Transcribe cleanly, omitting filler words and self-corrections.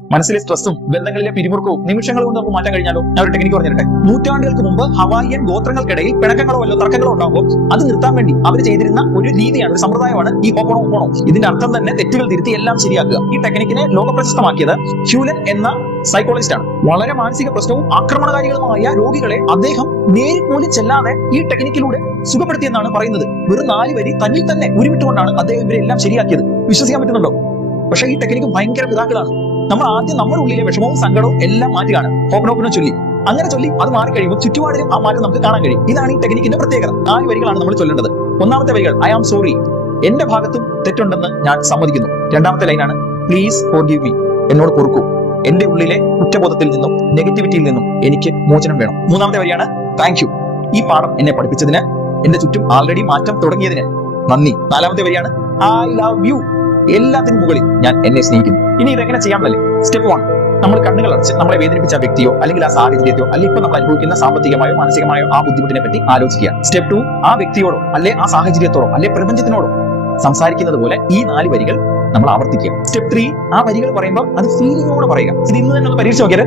മനസ്സിലെ സ്ട്രെസ്സും ബന്ധങ്ങളിലെ പിരിമുറുക്കവും നിമിഷങ്ങൾ കൊണ്ട് നമുക്ക് മാറ്റാൻ കഴിഞ്ഞാലോ? ഞാൻ ഒരു ടെക്നിക്ക് പറഞ്ഞിട്ടെ. നൂറ്റാണ്ടുകൾക്ക് മുമ്പ് ഹവായിയൻ ഗോത്രങ്ങൾക്കിടയിൽ പിണക്കങ്ങളോ വല്ലോ തർക്കങ്ങളോ ഉണ്ടാകുമ്പോൾ അത് നിർത്താൻ വേണ്ടി അവർ ചെയ്തിരുന്ന ഒരു രീതിയാണ്, ഒരു സമ്പ്രദായമാണ് ഈ ഹോപ്പോണോപോണോ. ഇതിന്റെ അർത്ഥം തന്നെ തെറ്റുകൾ തിരുത്തി എല്ലാം ശരിയാക്കുക. ഈ ടെക്നിക്കിനെ ലോകപ്രശസ്തമാക്കിയത് ഹ്യൂലൻ എന്ന സൈക്കോളജിസ്റ്റ് ആണ്. വളരെ മാനസിക പ്രശ്നവും ആക്രമണകാരികളുമായ രോഗികളെ അദ്ദേഹം നേരിൽ പോലും ചെല്ലാതെ ഈ ടെക്നിക്കിലൂടെ സുഖപ്പെടുത്തിയെന്നാണ് പറയുന്നത്. വെറും 4 വരി തന്നിൽ തന്നെ ഉരുവിട്ടുകൊണ്ടാണ് അദ്ദേഹം ഇവരെല്ലാം ശരിയാക്കിയത്. വിശ്വസിക്കാൻ പറ്റുന്നുണ്ടോ? പക്ഷേ ഈ ടെക്നിക്ക് ഭയങ്കര പിതാക്കളാണ്. നമ്മൾ ആദ്യം നമ്മുടെ ഉള്ളിലെ വിഷമവും സങ്കടവും എല്ലാം മാറ്റുകയാണ് ഹോപ്പനോപ്പനോ ചൊല്ലി. അങ്ങനെ ചൊല്ലി അത് മാറിക്കഴിയുമ്പോൾ ചുറ്റുപാടിലും ആ മാറ്റം നമുക്ക് കാണാൻ കഴിയും. ഇതാണ് ഈ ടെക്നിക്കിന്റെ പ്രത്യേകത. 4 വരികളാണ് നമ്മൾ ചൊല്ലേണ്ടത്. ഒന്നാമത്തെ വരികൾ ഐ ആം സോറി, എന്റെ ഭാഗത്തും തെറ്റുണ്ടെന്ന് ഞാൻ സമ്മതിക്കുന്നു. രണ്ടാമത്തെ ലൈനാണ് പ്ലീസ് ഫോർഗീവ് മീ, എന്നോട് പൊറുക്കൂ, എന്റെ ഉള്ളിലെ കുറ്റബോധത്തിൽ നിന്നും നെഗറ്റിവിറ്റിയിൽ നിന്നും എനിക്ക് മോചനം വേണം. മൂന്നാമത്തെ വരിയാണ് താങ്ക് യു, ഈ പാഠം എന്നെ പഠിപ്പിച്ചതിന്, എന്റെ ചുറ്റും ആൾറെഡി മാറ്റം തുടങ്ങിയതിന് നന്ദി. നാലാമത്തെ വരിയാണ് ഐ ലവ് യു, എല്ലാത്തിനും മുകളിൽ ഞാൻ എന്നെ സ്നേഹിക്കുന്നു. ഇനി ഇതെങ്ങനെ ചെയ്യാമെന്നല്ലേ? സ്റ്റെപ്പ് 1, നമ്മൾ കണ്ണുകൾ അടച്ച് നമ്മളെ വേദനിപ്പിച്ച വ്യക്തിയോ അല്ലെങ്കിൽ ആ സാഹചര്യത്തെയോ അല്ലെങ്കിൽ ഇപ്പൊ നമ്മൾ അനുഭവിക്കുന്ന സാമ്പത്തികമായോ മാനസികമായോ ആ ബുദ്ധിമുട്ടിനെ പറ്റി ആലോചിക്കുക. സ്റ്റെപ്പ് 2, ആ വ്യക്തിയോടോ അല്ലെ ആ സാഹചര്യത്തോടോ അല്ലെ പ്രപഞ്ചത്തിനോടോ സംസാരിക്കുന്നത് പോലെ ഈ 4 വരികൾ നമ്മൾ ആവർത്തിക്കുക. സ്റ്റെപ്പ് 3, ആ വരികൾ പറയുമ്പോൾ അത് ഫീലിംഗോട് പറയുക. ഇത് ഇന്ന് തന്നെ ഒന്ന് പരീക്ഷിച്ച് നോക്കിയാൽ